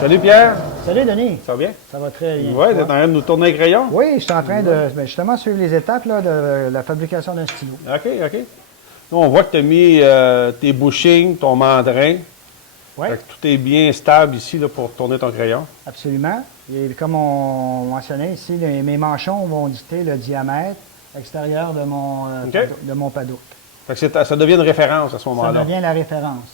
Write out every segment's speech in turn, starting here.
Salut Pierre, Salut Denis, ça va bien? ça va très bien. Oui, tu es en train de nous tourner un crayon? Oui, je suis en train de justement suivre les étapes là, de la fabrication d'un stylo. OK, OK. Nous, on voit que tu as mis tes bushings, ton mandrin. Oui, Fait que tout est bien stable ici là, pour tourner ton crayon. absolument. Et comme on mentionnait ici, mes manchons vont dicter le diamètre extérieur de OK. de mon padouk. Fait que ça devient une référence à ce Ça moment-là. devient la référence.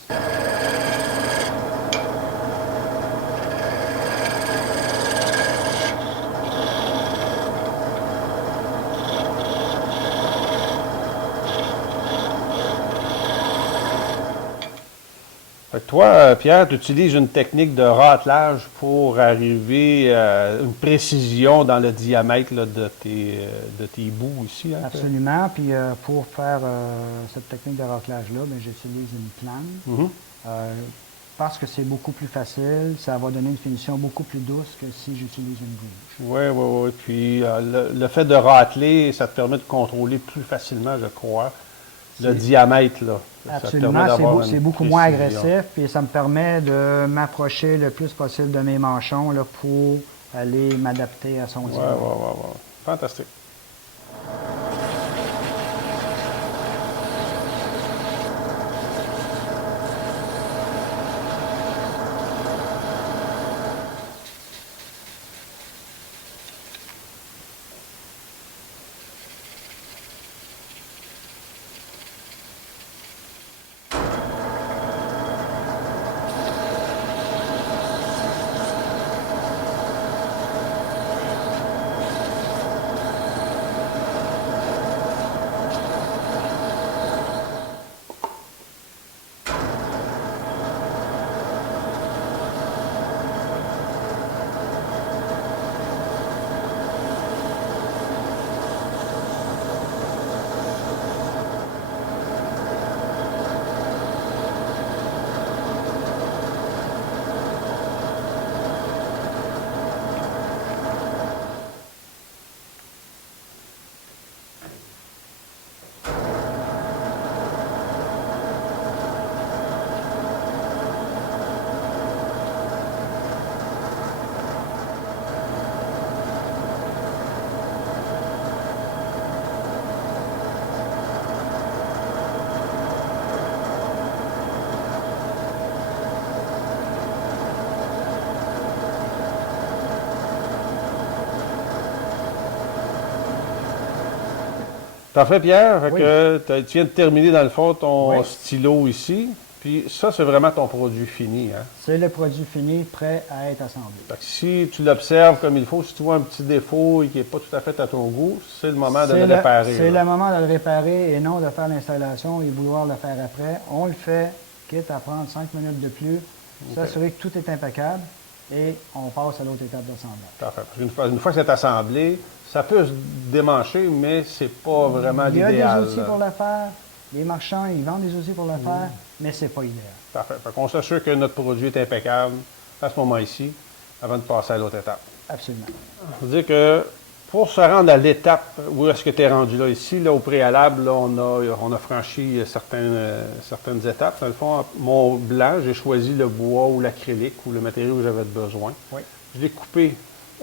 Fait que toi, Pierre, tu utilises une technique de ratelage pour arriver à une précision dans le diamètre là, de tes bouts ici. Hein, Absolument. Puis pour faire cette technique de raclage-là, j'utilise une plane. Mhm. Parce que c'est beaucoup plus facile, ça va donner une finition beaucoup plus douce que si j'utilise une gouge. Oui, oui, oui. Puis le fait de rateler, ça te permet de contrôler plus facilement, je crois, le diamètre. Là. Absolument, c'est beaucoup moins agressif et ça me permet de m'approcher le plus possible de mes manchons là, pour aller m'adapter à son Oui, diamètre. oui, oui, oui. Fantastique. Parfait, Pierre. Fait Oui. que tu viens de terminer, dans le fond, ton Oui. stylo ici. Puis ça, c'est vraiment ton produit fini. Hein? C'est le produit fini prêt à être assemblé. Fait que si tu l'observes comme il faut, si tu vois un petit défaut et qui n'est pas tout à fait à ton goût, c'est le moment de le réparer. C'est là. le moment de le réparer et non de faire l'installation et vouloir le faire après. On le fait, quitte à prendre 5 minutes de plus, s'assurer que tout est impeccable et on passe à l'autre étape d'assemblage. Parfait. Une fois que c'est assemblé, ça peut se démancher, mais c'est pas vraiment Il y a l'idéal. des outils pour le faire. Les marchands, ils vendent des outils pour le faire, mais c'est pas idéal. Parfait. Fait qu'on s'assure que notre produit est impeccable à ce moment-ci, avant de passer à l'autre étape. Absolument. Je veux dire que pour se rendre à l'étape où est-ce que tu es rendu là, ici, là, au préalable, là, on a franchi certaines étapes. Dans le fond, mon blanc, j'ai choisi le bois ou l'acrylique ou le matériau que j'avais besoin. Oui. Je l'ai coupé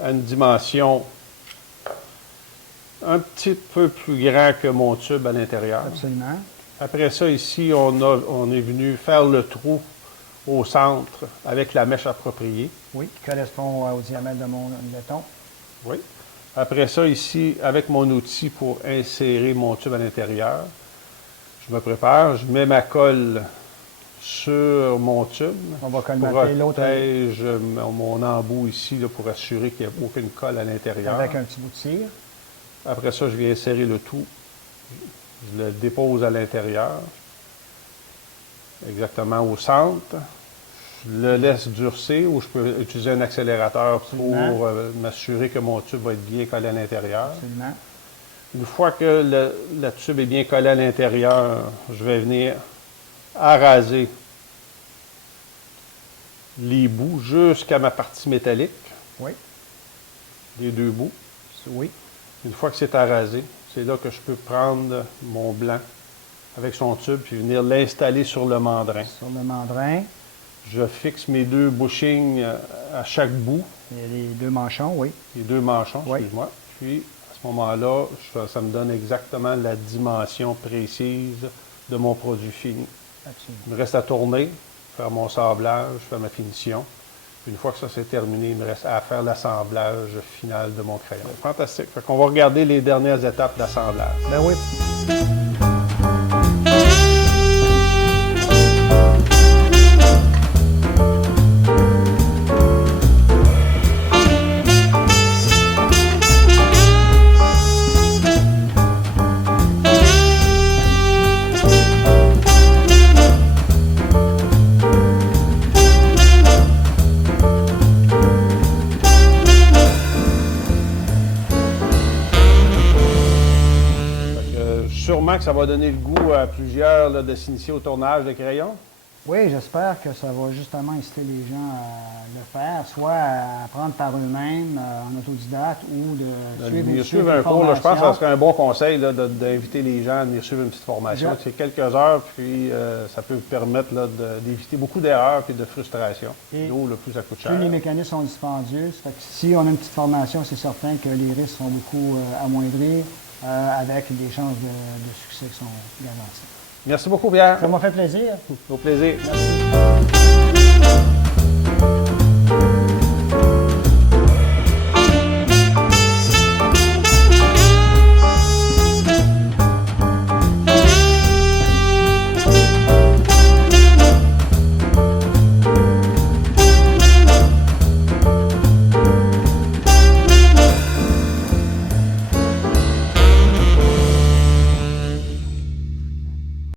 à une dimension un petit peu plus grand que mon tube à l'intérieur. Absolument. Après ça, ici, on est venu faire le trou au centre avec la mèche appropriée. Oui, qui correspond au diamètre de mon laiton. Oui. Après ça, ici, avec mon outil pour insérer mon tube à l'intérieur, je me prépare, je mets ma colle sur mon tube. On va Je colmater l'autre protège mon embout ici là, pour assurer qu'il n'y ait aucune colle à l'intérieur. avec un petit bout de cire. Après ça, je viens insérer le tout. Je le dépose à l'intérieur, exactement au centre. Je le laisse durcir ou je peux utiliser un accélérateur pour m'assurer que mon tube va être bien collé à l'intérieur. Absolument. Une fois que la tube est bien collée à l'intérieur, je vais venir araser les bouts jusqu'à ma partie métallique, Oui. les deux bouts. Oui. Une fois que c'est arasé, c'est là que je peux prendre mon blanc avec son tube puis venir l'installer sur le mandrin. Sur le mandrin. Je fixe mes 2 bushings à chaque bout, Et les 2 manchons, oui. les 2 manchons, Oui. excuse-moi. Puis, à ce moment-là, ça me donne exactement la dimension précise de mon produit fini. Absolument. Il me reste à tourner, faire mon sablage, faire ma finition. Une fois que ça c'est terminé, il me reste à faire l'assemblage final de mon crayon. Fantastique. Fait qu'on va regarder les dernières étapes d'assemblage. Ben oui. Sûrement que ça va donner le goût à plusieurs là, de s'initier au tournage de crayon. Oui, j'espère que ça va justement inciter les gens à le faire, soit à apprendre par eux-mêmes en autodidacte ou de Suivre un cours, là, je pense que ça serait un bon conseil d'inviter les gens à venir suivre une petite formation. C'est quelques heures, puis ça peut permettre d'éviter beaucoup d'erreurs et de frustration. D'où le plus ça coûte cher. Plus les mécanismes sont dispendieux, ça fait que si on a une petite formation, c'est certain que les risques sont beaucoup amoindris avec des chances de succès qui sont garanties. Merci beaucoup, Pierre. Ça m'a fait plaisir. Au plaisir. Merci.